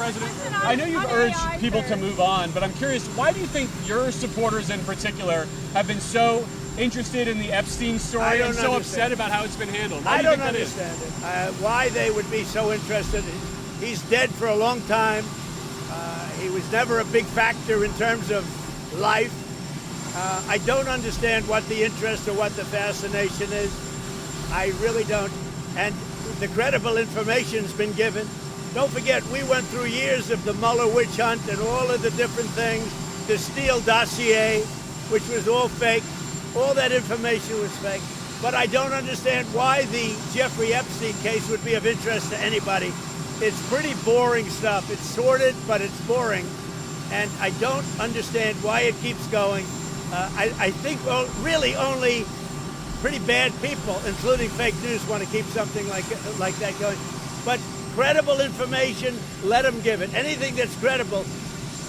President, I know you've urged people to move on, but I'm curious, why do you think your supporters in particular have been so interested in the Epstein story and so upset about how it's been handled? I don't understand it. Why they would be so interested. He's dead for a long time. He was never a big factor in terms of life. I don't understand what the interest or what the fascination is. I really don't. And the credible information's been given. Don't forget, we went through years of the Mueller witch hunt and all of the different things, the Steele dossier, which was all fake. All that information was fake. But I don't understand why the Jeffrey Epstein case would be of interest to anybody. It's pretty boring stuff. It's sordid, but it's boring. And I don't understand why it keeps going. I think really only pretty bad people, including fake news, want to keep something like that going. But credible information, let them give it. Anything that's credible,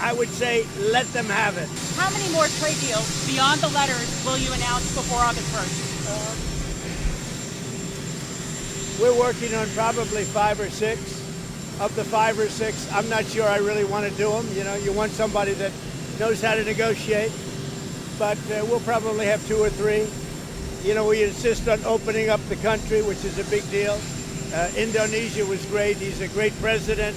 I would say let them have it. How many more trade deals beyond the letters will you announce before August 1st? We're working on probably 5 or 6. Of the 5 or 6, I'm not sure I really want to do them. You know, you want somebody that knows how to negotiate. But we'll probably have 2 or 3. You know, we insist on opening up the country, which is a big deal. Indonesia was great. He's a great president.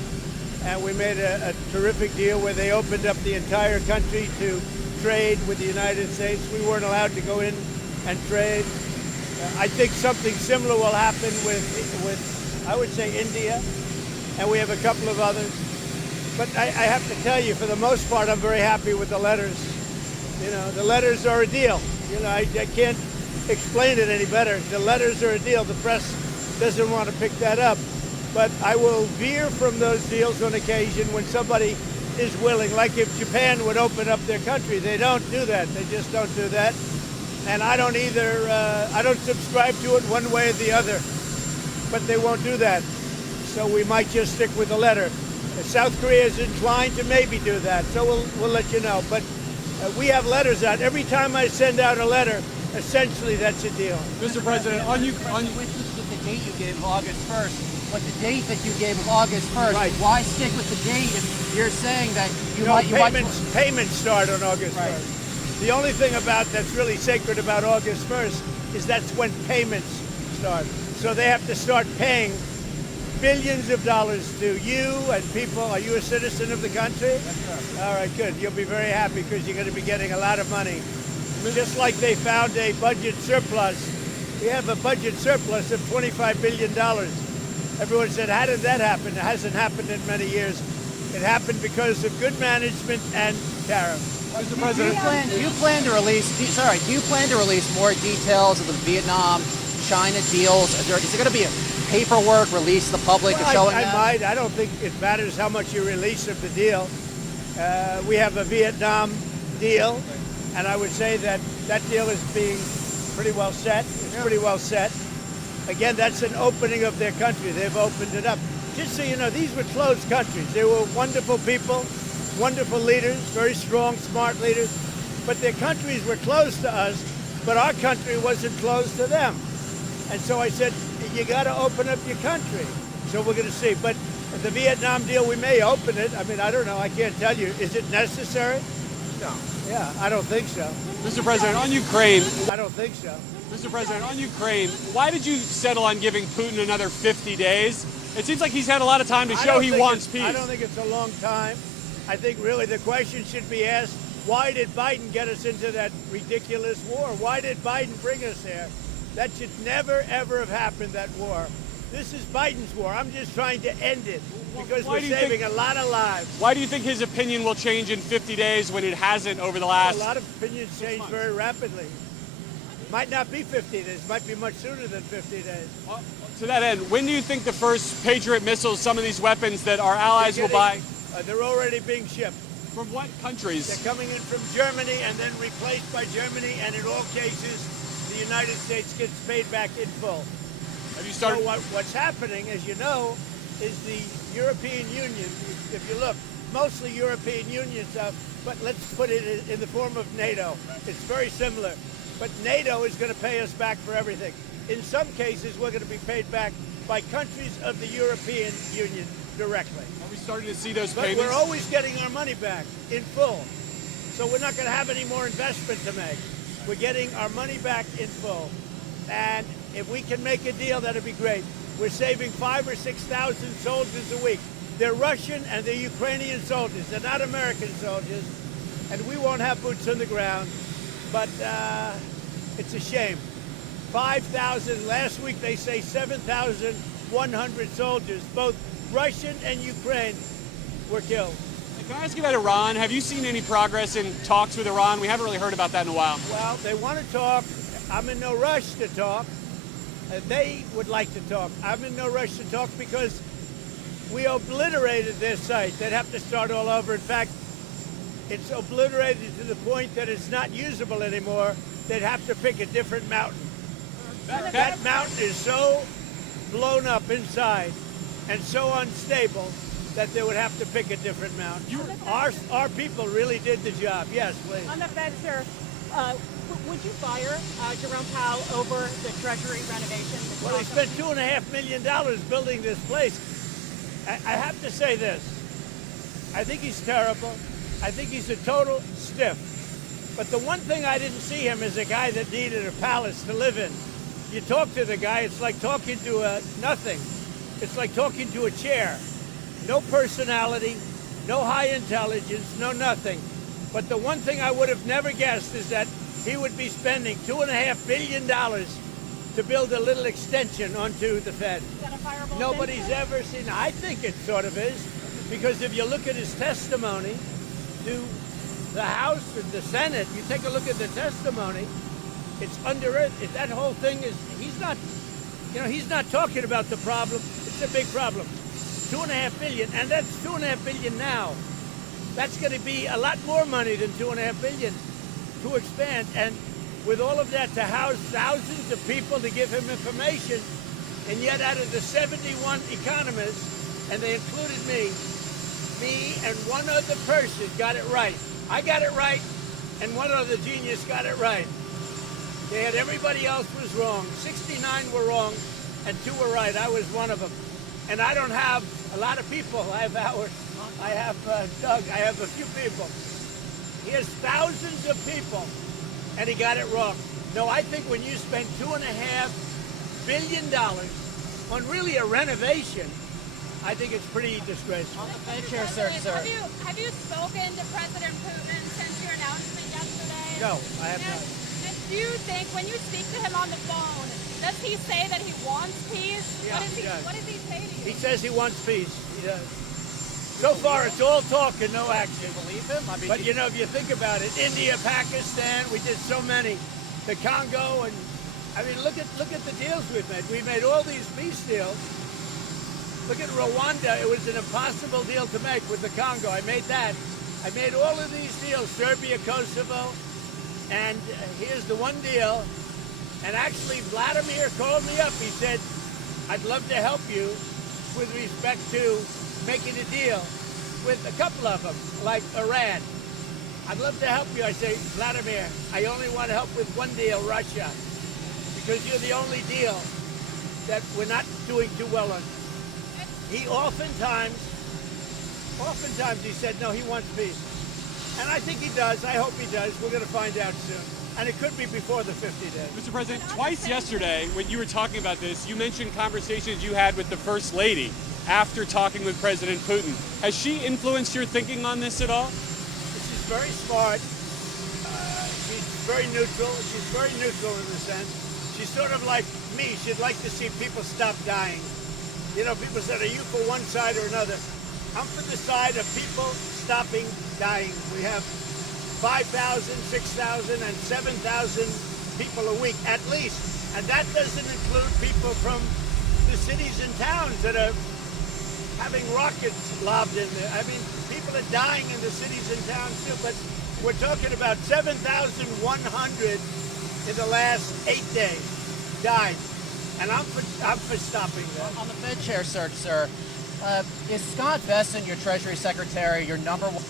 And we made a terrific deal where they opened up the entire country to trade with the United States. We weren't allowed to go in and trade. I think something similar will happen with I would say, India. And we have a couple of others. But I have to tell you, for the most part, I'm very happy with the letters. You know, the letters are a deal. You know, I can't explain it any better. The letters are a deal. The press doesn't want to pick that up. But I will veer from those deals on occasion when somebody is willing. Like if Japan would open up their country, they don't do that. They just don't do that. And I don't either. I don't subscribe to it one way or the other. But they won't do that. So we might just stick with the letter. South Korea is inclined to maybe do that. So we'll let you know. But we have letters out. Every time I send out a letter, essentially that's a deal. Mr. President, on you. With the date you gave of August 1st. But the date that you gave of August 1st, right. Why stick with the date if you're saying that payments start on August 1st. The only thing that's really sacred about August 1st is that's when payments start. So they have to start paying billions of dollars to you and people. Are you a citizen of the country? That's right. All right, good. You'll be very happy because you're going to be getting a lot of money. Just like they found a budget surplus. We have a budget surplus of $25 billion. Everyone said, how did that happen? It hasn't happened in many years. It happened because of good management and tariffs. Mr. President, do you plan to release more details of the Vietnam-China deals? Is there going to be a paperwork released to the public showing that? I might. I don't think it matters how much you release of the deal. We have a Vietnam deal, and I would say that deal is being pretty well set. It's pretty well set. Again, that's an opening of their country. They've opened it up. Just so you know, these were closed countries. They were wonderful people, wonderful leaders, very strong, smart leaders. But their countries were closed to us, but our country wasn't closed to them. And so I said, you got to open up your country. So we're going to see. But the Vietnam deal, we may open it. I mean, I don't know. I can't tell you. Is it necessary? No. Yeah, I don't think so. Mr. President, on Ukraine. I don't think so. Mr. President, on Ukraine, why did you settle on giving Putin another 50 days? It seems like he's had a lot of time to show he wants peace. I don't think it's a long time. I think really the question should be asked, why did Biden get us into that ridiculous war? Why did Biden bring us there? That should never, ever have happened, that war. This is Biden's war. I'm just trying to end it because we're saving a lot of lives. Why do you think his opinion will change in 50 days when it hasn't over the last... A lot of opinions change very rapidly. It might not be 50 days. It might be much sooner than 50 days. Well, to that end, when do you think the first Patriot missiles, some of these weapons that our allies will buy... they're already being shipped. From what countries? They're coming in from Germany and then replaced by Germany, and in all cases, the United States gets paid back in full. Have you started? So what's happening, as you know, is the European Union, if you look, mostly European Union stuff, but let's put it in the form of NATO. It's very similar. But NATO is going to pay us back for everything. In some cases, we're going to be paid back by countries of the European Union directly. Are we starting to see those But payments? we're always getting our money back in full. So we're not going to have any more investment to make. We're getting our money back in full. And if we can make a deal, that'd be great. We're saving 5,000 or 6,000 soldiers a week. They're Russian and they're Ukrainian soldiers. They're not American soldiers. And we won't have boots on the ground. But it's a shame. 5,000. Last week they say 7,100 soldiers, both Russian and Ukraine, were killed. Can I ask you about Iran? Have you seen any progress in talks with Iran? We haven't really heard about that in a while. Well, they want to talk. I'm in no rush to talk. They would like to talk. I'm in no rush to talk because we obliterated their site. They'd have to start all over. In fact, it's obliterated to the point that it's not usable anymore. They'd have to pick a different mountain. That mountain is so blown up inside and so unstable that they would have to pick a different mountain. Our people really did the job. Yes, please. On the Fed, sir, would you fire Jerome Powell over the Treasury renovation? Well, they spent $2.5 million building this place. I have to say this. I think he's terrible. I think he's a total stiff. But the one thing I didn't see him as a guy that needed a palace to live in. You talk to the guy, it's like talking to a nothing. It's like talking to a chair. No personality, no high intelligence, no nothing. But the one thing I would have never guessed is that he would be spending $2.5 billion to build a little extension onto the Fed. Is that a fireable Nobody's offense? ever seen. I think it sort of is, because if you look at his testimony to the House and the Senate, you take a look at the testimony, it's under it. That whole thing is, he's not talking about the problem. It's a big problem. $2.5 billion, and that's $2.5 billion now. That's going to be a lot more money than $2.5 billion to expand. And with all of that, to house thousands of people to give him information, and yet out of the 71 economists, and they included me and one other person got it right. I got it right, and one other genius got it right. They had everybody else was wrong. 69 were wrong, and 2 were right. I was one of them. And I don't have a lot of people. I have Howard. I have Doug. I have a few people. He has thousands of people, and he got it wrong. No, I think when you spend $2.5 billion on really a renovation, I think it's pretty disgraceful. Chair, sir. Have you spoken to President Putin since your announcement yesterday? No, I have not. And do you think when you speak to him on the phone, does he say that he wants peace? Yeah, What does he say to you? He says he wants peace. He does. So far, it's all talk and no action. Believe him? I mean, But if you think about it, India, Pakistan, we did so many. The Congo, and I mean, look at the deals we've made. We made all these peace deals. Look at Rwanda. It was an impossible deal to make with the Congo. I made that. I made all of these deals, Serbia, Kosovo, and here's the one deal. And actually, Vladimir called me up. He said, I'd love to help you with respect to making a deal with a couple of them, like Iran. I'd love to help you. I say, Vladimir, I only want to help with one deal, Russia, because you're the only deal that we're not doing too well on. He oftentimes he said, no, he wants peace. And I think he does. I hope he does. We're going to find out soon. And it could be before the 50 days. Mr. President, twice yesterday, when you were talking about this, you mentioned conversations you had with the First Lady after talking with President Putin. Has she influenced your thinking on this at all? She's very smart. She's very neutral. She's very neutral in the sense. She's sort of like me. She'd like to see people stop dying. People said, are you for one side or another? I'm for the side of people stopping dying. We have 5,000, 6,000, and 7,000 people a week, at least. And that doesn't include people from the cities and towns that are having rockets lobbed in there. I mean, people are dying in the cities and towns too, but we're talking about 7,100 in the last 8 days died. And I'm for stopping that. On the Fed chair, sir, is Scott Bessent, your Treasury Secretary, your number one?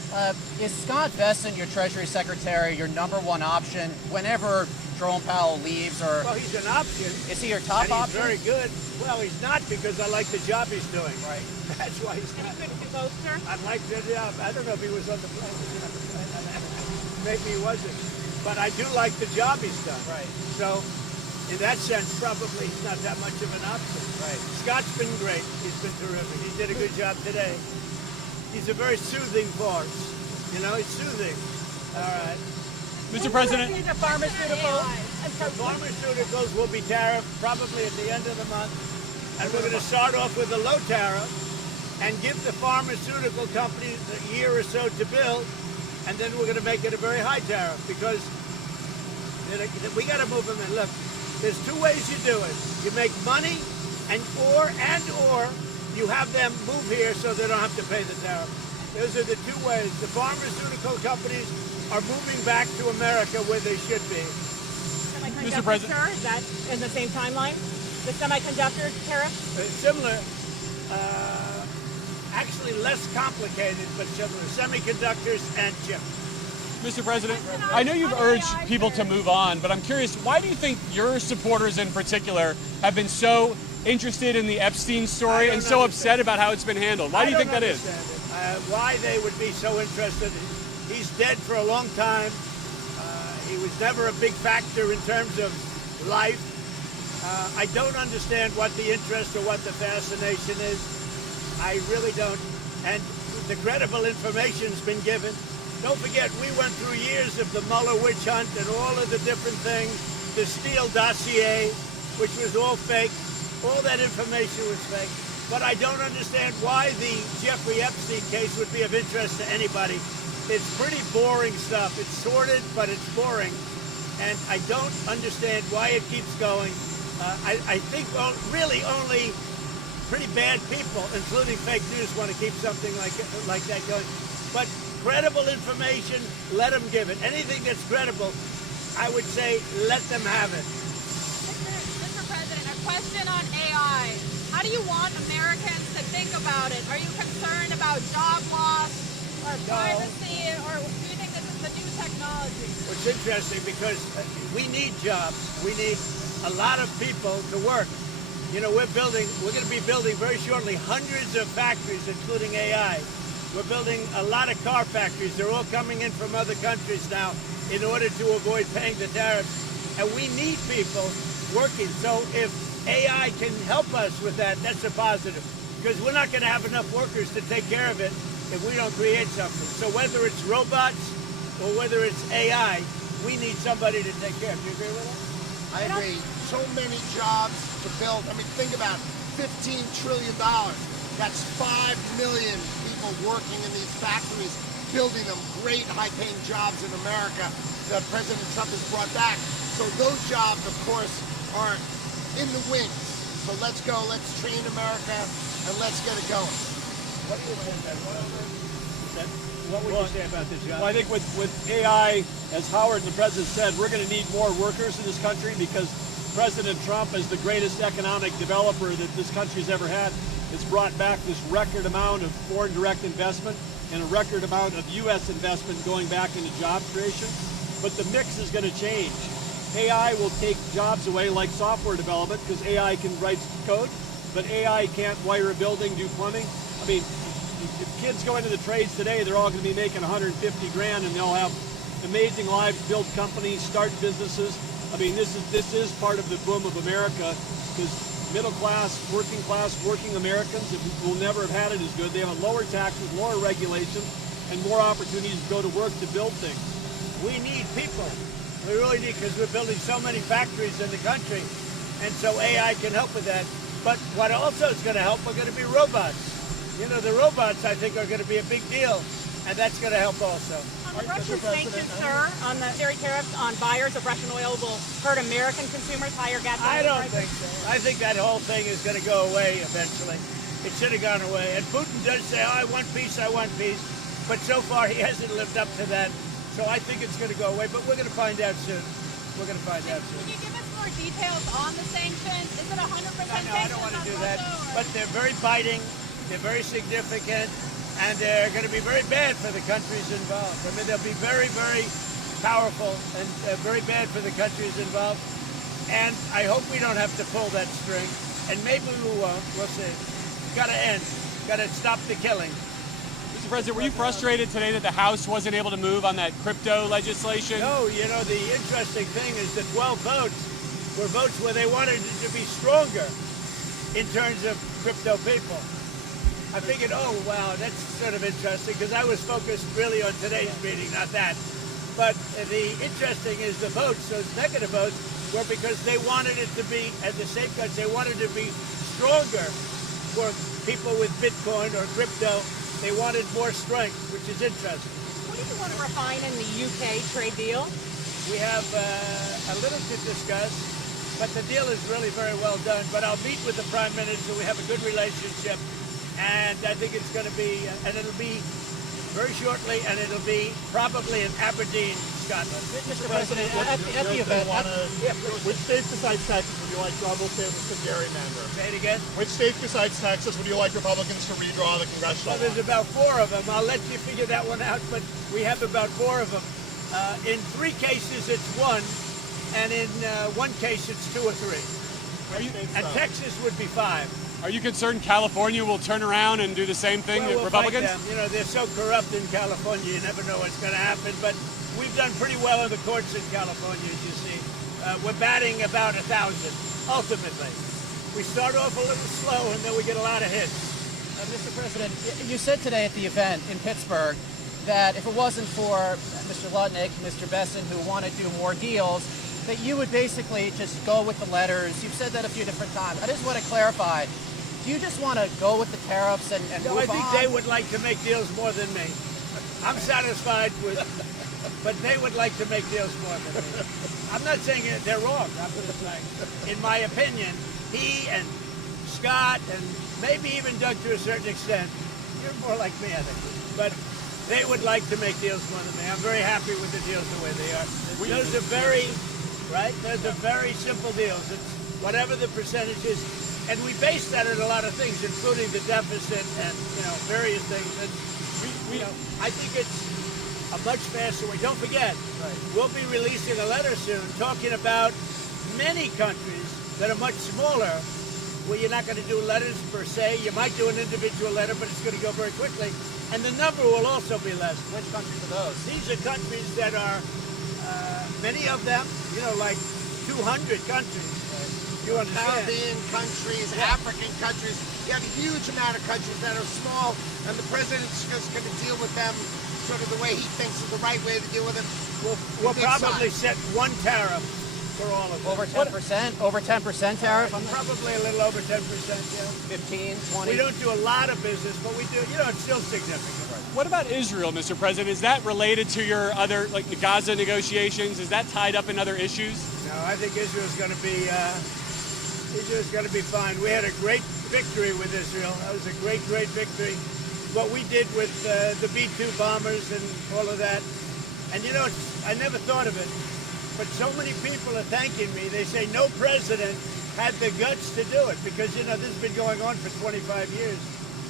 Is Scott Bessent, your Treasury Secretary, your number one option whenever Jerome Powell leaves, or Well, he's an option. is he your top and he's option? very good. Well, he's not, because I like the job he's doing. Right. That's why he's And not. he couldn't do both, sir? I like the job. I don't know if he was on the plane. Maybe he wasn't. But I do like the job he's done. Right. So, in that sense, probably he's not that much of an option. Right. Scott's been great. He's been terrific. He did a good job today. He's a very soothing force. You know, he's soothing. All right. Mr. President, The pharmaceutical. The pharmaceuticals will be tariffed probably at the end of the month. And we're going to start off with a low tariff and give the pharmaceutical companies a year or so to build. And then we're going to make it a very high tariff, because we got to move them in. Look, there's two ways you do it. You make money, or you have them move here so they don't have to pay the tariff. Those are the two ways. The pharmaceutical companies are moving back to America where they should be. Mr. President. Sir, is that in the same timeline? The semiconductor tariff? Similar, actually less complicated, but similar. Semiconductors and chips. Mr. President, I know you've urged people to move on, but I'm curious, why do you think your supporters in particular have been so interested in the Epstein story and so upset about how it's been handled? Why do you think that is? Why they would be so interested. He's dead for a long time. He was never a big factor in terms of life. I don't understand what the interest or what the fascination is. I really don't. And the credible information's been given. Don't forget, we went through years of the Mueller witch hunt and all of the different things, the Steele dossier, which was all fake. All that information was fake. But I don't understand why the Jeffrey Epstein case would be of interest to anybody. It's pretty boring stuff. It's sordid, but it's boring. And I don't understand why it keeps going. I think really only pretty bad people, including fake news, want to keep something like that going. But credible information, let them give it. Anything that's credible, I would say, let them have it. Mr. President, a question on AI. How do you want Americans to think about it? Are you concerned about job loss or privacy, or do you think this is the new technology? Well, it's interesting because we need jobs. We need a lot of people to work. You know, we're going to be building very shortly hundreds of factories, including AI. We're building a lot of car factories. They're all coming in from other countries now in order to avoid paying the tariffs. And we need people working. So if AI can help us with that, that's a positive. Because we're not going to have enough workers to take care of it if we don't create something. So whether it's robots or whether it's AI, we need somebody to take care of. Do you agree with that? I agree. So many jobs to build. I mean, think about $15 trillion. That's 5 million people working in these factories, building them great high-paying jobs in America that President Trump has brought back. So those jobs, of course, are in the wings. So let's go, let's train America, and let's get it going. What do you think about that? What would you say about this, John? Well, I think with AI, as Howard and the President said, we're going to need more workers in this country, because President Trump, as the greatest economic developer that this country's ever had, has brought back this record amount of foreign direct investment and a record amount of U.S. investment going back into job creation. But the mix is going to change. AI will take jobs away, like software development, because AI can write code, but AI can't wire a building, do plumbing. I mean, if kids go into the trades today, they're all going to be making 150 grand, and they'll have amazing lives, build companies, start businesses. I mean, this is part of the boom of America, because middle class, working Americans will never have had it as good. They have lower taxes, lower regulation, and more opportunities to go to work to build things. We need people. We really need, because we're building so many factories in the country, and so AI can help with that. But what also is going to help are going to be robots. You know, the robots, I think, are going to be a big deal, and that's going to help also. On the Russian sanctions, sir, on the tariffs on buyers of Russian oil will hurt American consumers, higher gas prices? I don't think so. I think that whole thing is going to go away eventually. It should have gone away. And Putin does say, oh, I want peace, but so far he hasn't lived up to that. So I think it's going to go away, but we're going to find out soon. We're going to find out soon. Can you give us more details on the sanctions? Is it 100% sanctions? No, I don't want to do that. Russia, But they're very biting, they're very significant, and they're going to be very bad for the countries involved. I mean, they'll be very, very powerful and very bad for the countries involved. And I hope we don't have to pull that string. And maybe we won't. We'll see. Got to end. Got to stop the killing. Mr. President, were you frustrated today that the House wasn't able to move on that crypto legislation? No, you know, the interesting thing is the 12 votes were votes where they wanted it to be stronger in terms of crypto people. I figured, oh, wow, that's sort of interesting, because I was focused really on today's meeting, not that. But the interesting is the votes, those negative votes, were because they wanted it to be, as the safeguards, they wanted it to be stronger for people with Bitcoin or crypto. They wanted more strength, which is interesting. What do you want to refine in the UK trade deal? We have a little to discuss, but the deal is really very well done. But I'll meet with the Prime Minister. We have a good relationship, and I think it's going to be, and it'll be very shortly, and it'll be probably in Aberdeen, Scotland. Mr. President, at the event, which state besides Texas would you like Republicans to gerrymander? Say it again. Which state besides Texas would you like Republicans to redraw the congressional Well, there's line? about 4 of them. I'll let you figure that one out, but we have about 4 of them. In 3 cases, it's 1, and in 1 case, it's 2 or 3. And Texas would be 5. Are you concerned California will turn around and do the same thing Well, to we'll Republicans? fight them. You know, they're so corrupt in California, you never know what's going to happen. But we've done pretty well in the courts in California, as you see. We're batting about 1,000, ultimately. We start off a little slow, and then we get a lot of hits. Mr. President, you said today at the event in Pittsburgh that if it wasn't for Mr. Lutnick, Mr. Besson, who want to do more deals, that you would basically just go with the letters. You've said that a few different times. I just want to clarify. Do you just want to go with the tariffs and No, move on? I think they would like to make deals more than me. I'm satisfied with, but they would like to make deals more than me. I'm not saying they're wrong. I'm just saying, in my opinion, he and Scott and maybe even Doug to a certain extent, you're more like me, I think. But they would like to make deals more than me. I'm very happy with the deals the way they are. Those are very, right? Those are very simple deals. It's whatever the percentage is. And we base that on a lot of things, including the deficit and, you know, various things. And you know, I think it's a much faster way. Don't forget, we'll be releasing a letter soon talking about many countries that are much smaller, where you're not going to do letters per se. You might do an individual letter, but it's going to go very quickly. And the number will also be less. Which countries are those? These are countries that are, many of them, you know, like 200 countries. You understand? Caribbean countries, African countries. You have a huge amount of countries that are small, and the president's just going to deal with them sort of the way he thinks is the right way to deal with them. We'll probably set 1 tariff for all of them. Over 10%? Over 10% tariff? Probably a little over 10%, yeah. 15, 20? We don't do a lot of business, but we do, you know, it's still significant. What about Israel, Mr. President? Is that related to your other, like the Gaza negotiations? Is that tied up in other issues? No, I think Israel's going to be fine. We had a great victory with Israel. That was a great, great victory. What we did with the B-2 bombers and all of that. And you know, I never thought of it, but so many people are thanking me. They say no president had the guts to do it, because, you know, this has been going on for 25 years.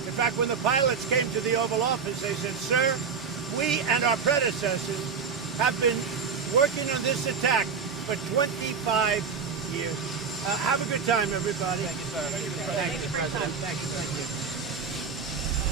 In fact, when the pilots came to the Oval Office, they said, "Sir, we and our predecessors have been working on this attack for 25 years. Have a good time, everybody. Thank you, sir. Thank you, President. Thank you.